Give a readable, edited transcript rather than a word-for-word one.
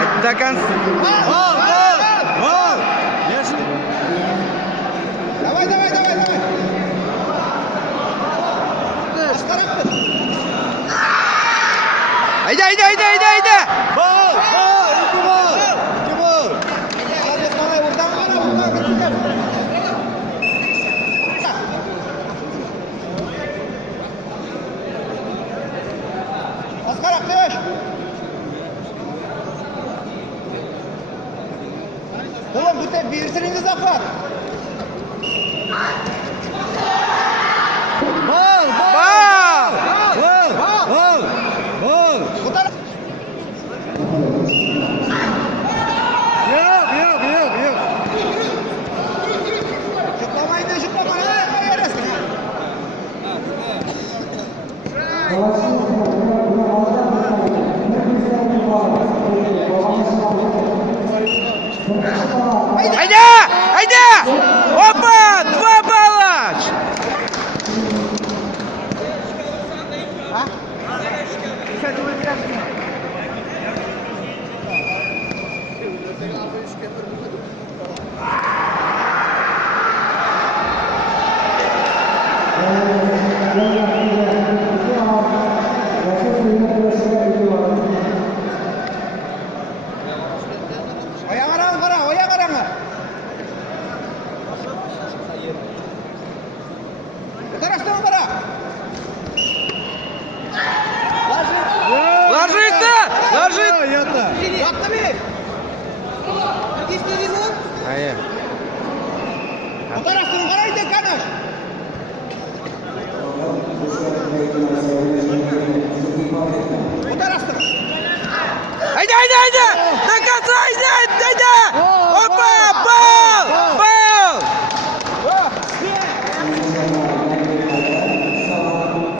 Aytakan. Gol! Yes. Давай. Haydi. Gol! 2 gol! Hadi sana buradan. Askar Aktaş. Oğlum bu tek birisini zafer. Gol! Bu taraf. Yok. Şutlama. Yarasın. Haydi! Hoppa! 2 балла! Ha? Oya karang. Тарастан пора. Ложится! Yattı bir. Hayır. Bu taraftan karaydı kardeş. Bu taraftan. Haydi!